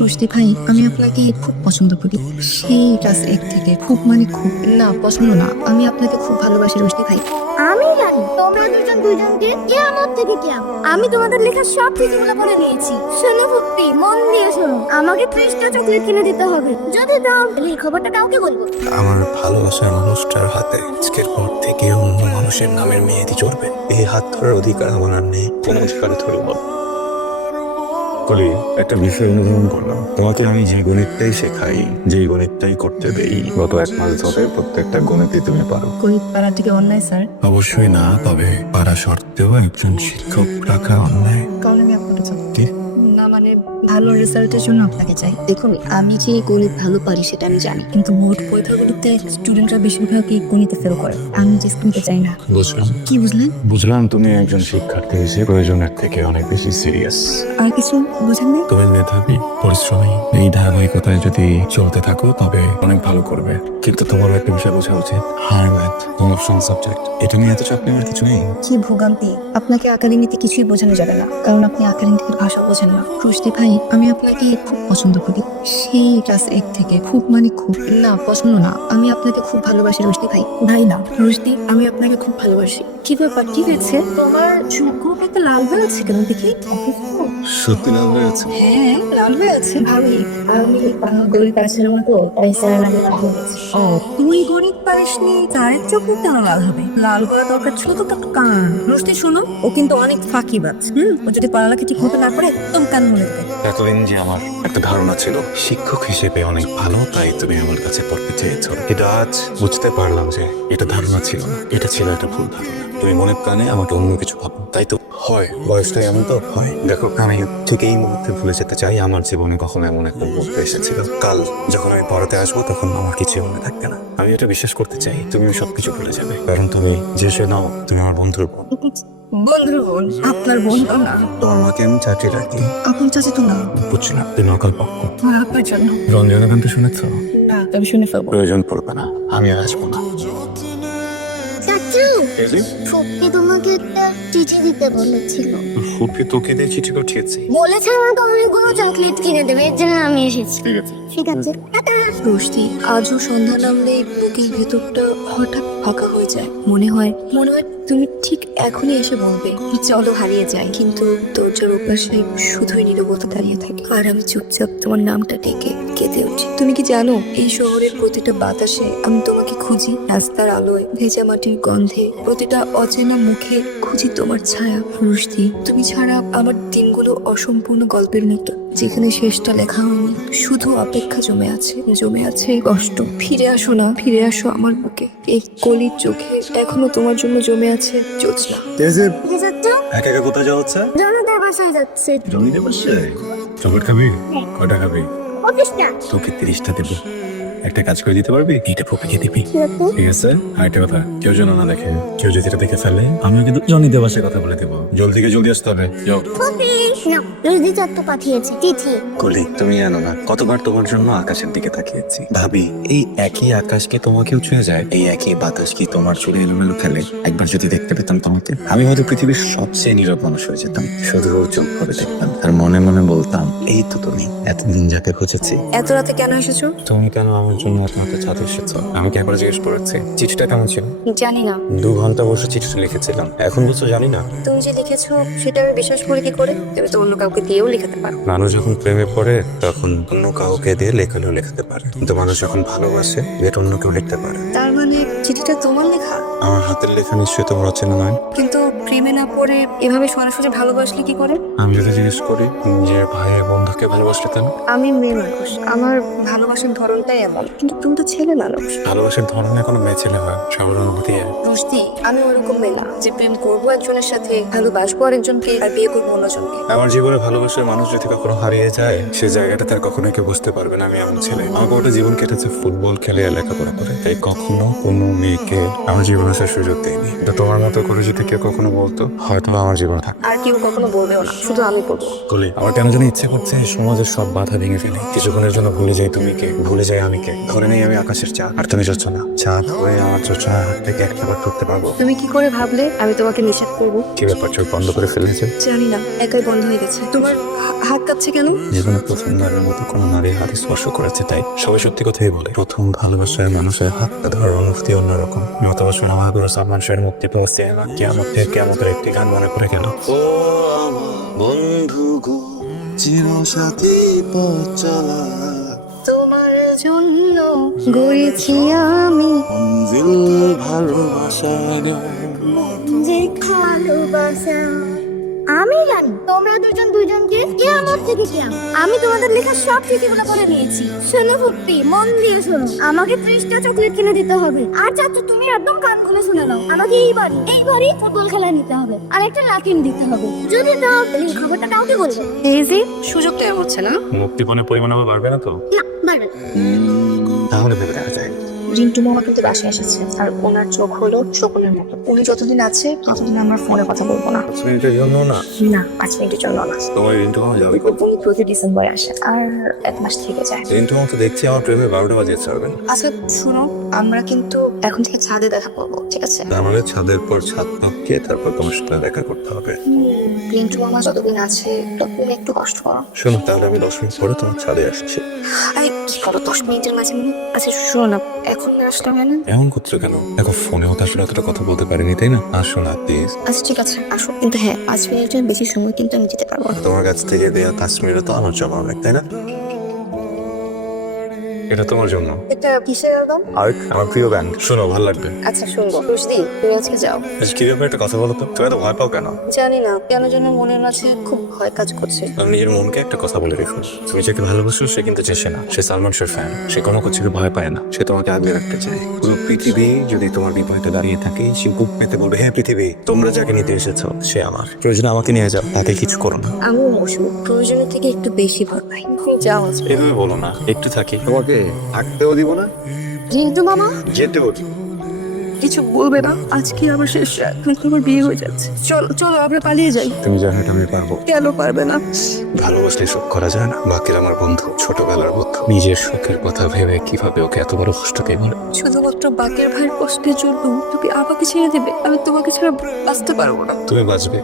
রুশদি ভাই, আমি আপনাকে খুব পছন্দ করি। সেই ক্লাস 1 থেকে খুব মানে খুব না পছন্দ না, আমি আপনাকে খুব ভালোবাসি রুশদি ভাই। আমি জানি তোমরা দুজনকে কিয়ামত থেকে কিয়ামত আমি তোমাদের লেখা সব চিঠিগুলো পড়ে নিয়েছি। শোনো ফুপ্পি, মন দিয়ে শোনো। আমাকে 30টা চকলেট কিনে দিতে হবে। যদি দাও এই খবরটা কাউকে বলবো। আমার ভালোবাসার মানুষটার হাতে আজকের পর থেকে অন্য মানুষের নামের মেহেদি চড়বে, এই হাত ধরার অধিকার আমার আর নেই। কোন অধিকারে ধরে বল কলি, একটা বিষয় অনুধাবন করলাম। তোমাকে আমি যে গণিতটাই শেখাই, যে গণিতটাই করতে দেই, গত 1 মাস ধরে প্রত্যেকটা গণিতই তুমি পারো। গরিব পাড়া থেকে অন্যায় স্যার, অবশ্যই না, তবে পারা সত্ত্বেও একজন শিক্ষক রাখা অন্যায়। কারণ আমি আপনাকে চাই কি? না মানে ভালো রেজাল্টের জন্য আপনাকে চাই। দেখুন, আমি যে গণিত ভালো পারি সেটা আমি জানি, কিন্তু মোট পরীক্ষাগুলোতে স্টুডেন্টরা বেশিরভাগই গণিতে ফেল করে। আমি যে স্কুলতে চাই না। বুঝলাম কি বুঝলেন? বুঝলাম তুমি একজন শিক্ষার্থী হিসেবে প্রয়োজনের থেকে অনেক বেশি সিরিয়াস। আর কিছু বুঝেন না? তুমি মেধাবী, পরিশ্রমী, এই ধারাবাহিকতায় যদি চলতে থাকো তবে অনেক ভালো করবে। কিন্তু তোমার একটা বিষয় বোঝা উচিত, হার ম্যাথ অপশন সাবজেক্ট, এটা নিয়ে এত চাপ নেওয়ার কিছু নেই। কি ভোগান্তি! আপনাকে আকার ইঙ্গিতে কিছুই বোঝানো যাবে না, কারণ আপনি আকার ইঙ্গিতের ভাষা বোঝেন না। রুশদি ভাই, আমি আপনাকে খুব পছন্দ করি। সেই ক্লাস 1 থেকে খুব মানে খুব না পছন্দ না, আমি আপনাকে খুব ভালোবাসি রুশদি ভাই। ভাই না রুশদি, আমি আপনাকে খুব ভালোবাসি। কি ব্যাপার, কি হয়েছে তোমার? চোখগুলো একটা লাল হয়ে আছে কেন দেখি? সত্যি লাভ হয়েছে? হ্যাঁ, লাল হয়ে আছে। ভাবি, আমি গরিব পাশের মতো তাই স্যার লাগে কথা বলেছি। ও, তুই গরিব পারিসনি, তার চোখ কেন লাল হবে? লাল করা দরকার ছিল তো তার কান। রুশদি শোনো, ও কিন্তু অনেক ফাঁকিবাজ। ও যদি পড়ালেখা ঠিক মতো না করে একদম কান মনে দেবে। এতদিন যে আমার একটা ধারণা ছিল শিক্ষক হিসেবে অনেক ভালো, তাই তুমি আমার কাছে পড়তে চেয়েছো। এটা আজ বুঝতে পারলাম যে এটা ধারণা ছিল না, এটা ছিল একটা ভুল ধারণা। তুমি মনের প্রাণে আমাকে অন্য কিছু ভাবো, তাই তো হয়। বয়সটাই এমন তো হয়। দেখো, আমি ঠিক এই মুহূর্তে ভুলে যেতে চাই আমার জীবনে কখনো এমন একটা মুহূর্ত এসেছিল। কাল যখন আমি পড়াতে আসবো তখন আমার কিছু মনে থাকবে না। আমি এটা বিশ্বাস করতে চাই তুমি সবকিছু ভুলে যাবে, কারণ তুমি যে সে নাও, তুমি আমার বন্ধুর বোন। বন্ধুর বোন? আপনার বোন না। তোমার মাকে আমি চাচি রাখি। আপন চাচি তো না। বুঝছি না, তুমি অকাল পক্ষ। আপনার জন্য রঞ্জনা গানটা শুনেছো? না, আমি শুনে ফেলবো। প্রয়োজন পড়বে না, আমি আর আসবো না। চাচু, ফুপ্পি তোমাকে একটা চিঠি দিতে বলেছিল। ফুপি তোকে দিয়ে চিঠি পাঠিয়েছি? বলেছে আমাকে অনেকগুলো চকলেট কিনে দেবে, এর জন্য আমি এসেছি। ঠিক আছে, টাটা। রুশদি, আজও সন্ধ্যা নামলে বুকের ভেতরটা হঠাৎ ফাঁকা হয়ে যায়। মনে হয় তুমি ঠিক এখনই এসে বলবে চলো হারিয়ে যাই, কিন্তু দরজার ওপাশে শুধুই নীরবতা দাঁড়িয়ে থাকে, আর আমি চুপচাপ তোমার নামটা ডেকে কেঁদে উঠি। তুমি কি জানো, এই শহরের প্রতিটা বাতাসে আমি তোমাকে খুঁজি। রাস্তার আলোয়, ভেজা মাটির গন্ধে, প্রতিটা অচেনা মুখে খুঁজি তোমার ছায়া। রুশদি, তুমি ছাড়া আমার দিনগুলো অসম্পূর্ণ গল্পের মতো, যেখানে শেষটা লেখা হয়নি, শুধু অপেক্ষা জমে আছে কষ্ট। ফিরে আসো না, ফিরে আসো আমার বুকে। এই কলির চোখে এখনো তোমার জন্য জমে আছে জ্যোৎস্না। কি চাচু? একা একা কোথায় যাওয়া হচ্ছে? জনতার বাসায় যাচ্ছে। জমিতে বসে চকলেট খাবি? কয়টা খাবি? 25টা। তোকে 30টা দেবো। একটা কাজ করে দিতে পারবি? এটা ফুপিকে দিবি, ঠিক আছে? আর একটা কথা, কেউ যেন না দেখে। কেউ যদি এটা দেখে ফেলে, আমিও কিন্তু জনিদের বাসায় কথা বলে দেবো। জলদি আসতে হবে। যাও। ফুপ্পি, নাও, রোজি চাচু পাঠিয়েছে চিঠি। কলি, তুমি জানো না কতবার তোমার জন্য আকাশের দিকে তাকিয়েছি। ভাবি, এই একই আকাশ কি তোমাকেও ছুঁয়ে যায়? এই একই বাতাস কি তোমার চুলে এলোমেলো ফেলে? একবার যদি দেখতে পেতাম তোমাকে, আমি হয়তো পৃথিবীর সবচেয়ে নীরব মানুষ হয়ে যেতাম। শুধু চোখ করে দেখতাম আর মনে মনে বলতাম, এই তো তুমি, এতদিন যাকে খুঁজেছি। এত রাতে কেন এসেছো? তুমি কেন আমার জন্য আপনাকে ছাদে এসেছো? আমি কি একবার জিজ্ঞেস করেছি চিঠিটা কেমন ছিল? জানি না। 2 ঘন্টা বসে চিঠিটা লিখেছিলাম, এখন বলছো জানি না। তুমি যে লিখেছো সেটা আমি বিশ্বাস করি কি করে? তুমি তো অন্য কাউকে দিয়েও লিখাতে পারো। মানুষ যখন প্রেমে পড়ে তখন অন্য কাউকে দিয়ে লেখালেও লেখাতে পারে, কিন্তু মানুষ যখন ভালোবাসে এটা অন্য কেউ লিখতে পারে। তার মানে চিঠিটা তোমার লেখা? আমার হাতের লেখা নিশ্চয়ই তোমার অচেনা নয়। কিন্তু প্রেমে না পড়ে এভাবে সরাসরি ভালোবাসলে কি করে? আমি যদি জিজ্ঞেস করি যে ভাইয়ের বন্ধুকে ভালোবাসলে কেন? আমি মেয়ে মানুষ, আমার ভালোবাসার ধরনটাই এমন, কিন্তু তুমি তো ছেলে মানুষ। ভালোবাসার ধরনে কোনো মেয়ে ছেলে হয়, সবার অনুভূতি এক। রুশদি, আমি ওরকম মেয়ে না যে প্রেম করবো একজনের সাথে, ভালোবাসবো আরেকজনকে, আর বিয়ে করবো অন্যজনকে। আমার জীবনে ভালোবাসার মানুষ যদি কখনো হারিয়ে যায়, সে জায়গাটা তার কখনোই কেউ বুঝতে পারবে না আমি এমন ছেলে। আমার গোটা জীবন কেটেছে ফুটবল খেলে, লেখাপড়া করে, তাই কখনো কোনো মেয়েকে আমার জীবনে আসার সুযোগ দেয়নি। তো তোমার মতো করে যদি কেউ কখনো বলতো বলতো হয়তো আমার জীবনে থাক। আর কেউ কখনো বলবেও না, শুধু আমি বলবো। কলি, আমার কেন যেন ইচ্ছে করছে সমাজের সব বাধা ভেঙে ফেলে কিছুক্ষণের জন্য ভুলে যাই তুমি কে, ভুলে যাই আমি কে। ধরে নেই আমি আকাশের চাঁদ আর তুমি যাচ্ছ না। চাঁদ হয়ে আমার যোচনার হাত থেকে একবার করতে পারবো। তুমি কি করে ভাবলে আমি তোমাকে নিষেধ করবো? কি ব্যাপার, চোখ বন্ধ করে ফেলেছে? জানি না, একাই বন্ধ হয়ে গেছে। তোমার হাত কাঁপছে কেন? জীবনে প্রথমবারের মতো কোনো নারীর হাত স্পর্শ করেছে, তাই সবাই সত্যি কথাই বলে প্রথম ভালোবাসায় মানুষের হাত ধরার অনুভূতি অন্যরকম। গতবছর মহাগুরু সালমান শাহের মুক্তি পাওয়া সিনেমা কিয়ামতের একটি গান মনে পড়ে গেল। ও বন্ধু গো, চিরসাথী পথ চলা, তোমার জন্য গড়েছি আমি মঞ্জিল ভালোবাসা যে ভালোবাসা। আমি জানি তোমরা দুজনকে কিয়ামত থেকে কিয়ামত আমি তোমাদের লেখা সব চিঠিগুলো পড়ে নিয়েছি। শোনো ফুপ্পি, মন দিয়ে শোনো। আমাকে 30টা চকলেট কিনে দিতে হবে। আর চাচু, তুমি একদম কান খুলে শুনে নাও। আমাকে এইবারই ফুটবল খেলা নিতে হবে আর একটা লাকিম দিতে হবে। যদি দাও এই খবরটা কাউকে বলবে। এই যে সুযোগ তো হচ্ছে না। মুক্তিপণের পরিমাণ আবার বাড়বে না তো? না, বাড়বে না। তাহলে ভেবে দেখা যায়। রিন্টু মামা কিন্তু বাসায় এসেছে, আর ওনার চোখ হলো শকুনের মতো। উনি যতদিন আছে ততদিন আমরা ফোনে কথা বলবো না। 5 মিনিটের জন্য না? না, 5 মিনিটের জন্য না। তোমার রিন্টু মামা যাবে উনি প্রতি ডিসেম্বরে আসে আর 1 মাস থেকে যায়। রিন্টু মামা তো দেখছি আমার প্রেমে 12টা বাজিয়ে ছাড়বেন। আচ্ছা শুনো, আমরা কিন্তু এখন থেকে ছাদে দেখা করবো, ঠিক আছে? তার মানে ছাদের পর ছাদ পাকিয়ে তারপর তোমার সাথে দেখা করতে হবে। রিন্টু মামা যতদিন আছে ততদিন একটু কষ্ট করো। শোনো, তাহলে আমি 10 মিনিট পরে তোমার ছাদে আসছি। আরে কি করো 10 মিনিটের মাঝে? আচ্ছা শোনো না, এখন না আসলে হয় না? এমন করছো কেন? দেখো ফোনেও তো আসলে অতটা কথা বলতে পারিনি, তাই না? আসো না প্লিজ। আচ্ছা ঠিক আছে, আসো। কিন্তু হ্যাঁ, 5 মিনিটের বেশি সময় কিন্তু আমি দিতে পারবো না। তোমার কাছ থেকে দেয়া 5 মিনিট তো আমার জমা অনেক, তাই না? এটা তোমার জন্য। এটা কিসের অ্যালবাম? আর্ট, আমার প্রিয় ব্যান্ড। শোনো, ভালো লাগবে। আচ্ছা শুনবো। রুশদি, তুমি আজকে যাও। আচ্ছা, কি ব্যাপার, একটা কথা বলো তো। তুমি এত ভয় পাও কেন? জানি না কেন যেন মনের মাঝে খুব ভয় কাজ করছে। আর নিজের মনকে একটা কথা বলে রেখো, তুমি যাকে ভালোবাসো সে কিন্তু চেষে না। সে সালমান শাহের ফ্যান, সে কোনো কিছুকে ভয় পায় না। সে তোমাকে আগলে রাখতে চায়। পুরো পৃথিবী যদি তোমার বিপরীতে দাঁড়িয়ে থাকে, সে বুক পেতে বলবে, হ্যাঁ পৃথিবী, তোমরা যাকে নিতে এসেছো সে আমার। প্রয়োজনে আমাকে নিয়ে যাও, তাকে কিছু করো না। আমি মৌসুম প্রয়োজনের থেকে একটু বেশি ভয় পাই। তুমি যাও আজকে। এভাবে বলো না, একটু থাকি। তোমাকে থাকতেও দিব না, রিন্টু মামা, যেতেও কিছু বলবে না, আজকে আমার শেষ রাত। এখন আমার বিয়ে হয়ে যাচ্ছে। চলো চলো আমরা পালিয়ে যাই। তুমি জানো এটা আমি পারবো। কেন পারবে না? ভালোবাসলে সব করা যায় না। বাকির আমার বন্ধু, ছোটবেলার বন্ধু। নিজের শখের কথা ভেবে কিভাবে ওকে এত বড় কষ্ট কে বলে? শুধুমাত্র বাকের ভাইয়ের কষ্টের জন্য তুমি আমাকে ছেড়ে দেবে? আমি তোমাকে ছাড়া বাঁচতে পারবো না। তুমি বাঁচবে,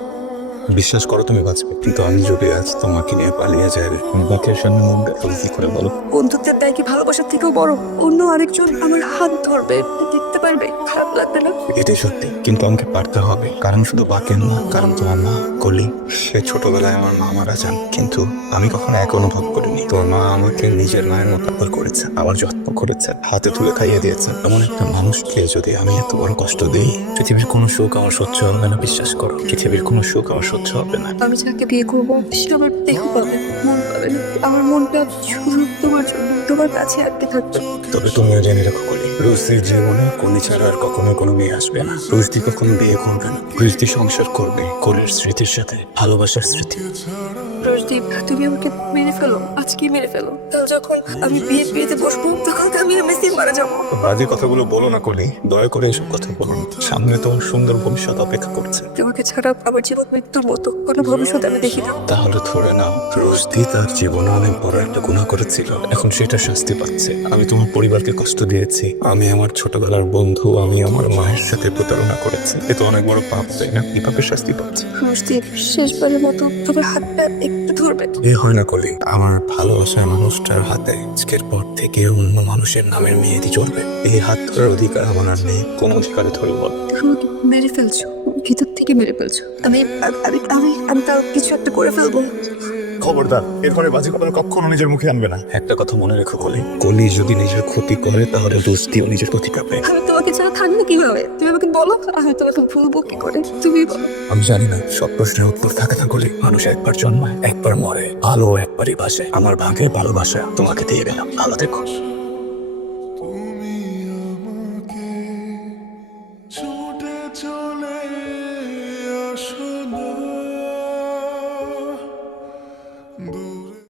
বিশ্বাস করো তুমি বাঁচবে। কিন্তু আমি যদি আজ তোমাকে নিয়ে পালিয়ে যাই, তুমি বাকির সামনে মুখ দেখো কি করে বলো? বন্ধুত্বের দায় কি ভালোবাসার থেকেও বড়? অন্য আরেকজন আমার হাত ধরবে, দেখতে পারবে, খারাপ লাগবে না? এটাই সত্যি, কিন্তু আমাকে পারতে হবে। কারণ শুধু বাকের না, কারণ তোমার মা কলি, সে ছোটবেলায় আমার মা মারা যান, কিন্তু আমি কখনো এক অনুভব করিনি। তোমার মা আমাকে নিজের মায়ের মতো আদর করেছে, আমার যত্ন করেছে, হাতে তুলে খাইয়ে দিয়েছে। এমন একটা মানুষকে যদি আমি এত বড় কষ্ট দিই, পৃথিবীর কোনো সুখ আমার সহ্য হবে না। বিশ্বাস করো, পৃথিবীর কোনো সুখ আমার সহ্য হবে না। আমি যাকে বিয়ে করবো সে আমার দেহ পাবে, মন পাবে না। আমার মনটা শুধু তোমার জন্য, তোমার কাছে আটকে থাকবে। তবে তুমিও জেনে রাখো কলি, রুশদির জীবনে কলি ছাড়া আর কখনো কোনো মেয়ে আসবে না। রুশদি কখনো বিয়ে করবে না। রুশদি সংসার করবে কলির স্মৃতির সাথে, ভালোবাসার স্মৃতি। রোজদীপ, তুমি আমাকে মেরে ফেলো, আজকেই মেরে ফেলো। কাল যখন আমি বিয়েতে বসবো তখন আমি মেসি মারা যাবো। বাজে কথাগুলো বলো না কলি, দয়া করে এসব কথা বলো না। সামনে তোমার সুন্দর ভবিষ্যৎ অপেক্ষা করছে। তোমাকে ছাড়া আমার জীবন মৃত্যুর মতো, কোনো ভবিষ্যৎ আমি দেখি না। তাহলে ধরে নাও রুশদি তার জীবনে অনেক বড় একটা গুনাহ করেছিল, এখন সেটা শাস্তি পাচ্ছে। আমি তোমার পরিবারকে কষ্ট দিয়েছি, আমি আমার ছোটবেলার বন্ধু, আমি আমার মায়ের সাথে প্রতারণা করেছি। এ তো অনেক বড় পাপ, তাই না? এই পাপের শাস্তি পাচ্ছে। রোজদীপ, শেষবারের মতো তোমার হাতটা একটু ধরবে? এ হয় না কলি, আমার ভালোবাসার মানুষটার হাতে আজকের পর থেকে অন্য মানুষের নামের মেয়েটি চলবে। এই হাত ধরার অধিকার আমার আর নেই। কোন অধিকারে ধরে বল? আমাকে মেরে ফেলছো, ভিতর থেকে মেরে ফেলছো। আমি আমি আমি আমি তাও কিছু একটা করে ফেলবো। খবরদার, এরপরে বাজে কথা কখনো নিজের মুখে আনবে না। একটা কথা মনে রেখো কলি, কলি যদি নিজের ক্ষতি করে তাহলে রুশদিও নিজের ক্ষতি পাবে। আমি তোমাকে ছাড়া থাকবো কিভাবে? তুমি আমাকে বলো, আমি তোমাকে ভুলবো কি করে? তুমি বলো। আমি জানি না, সব প্রশ্নের উত্তর থাকে না কলি। মানুষ একবার জন্মায়, একবার মরে, ভালো একবারই বাসে। আমার ভাগে ভালোবাসা তোমাকে দিয়ে গেলাম, ভালো দেখো। তুমি আমাকে ছুটে চল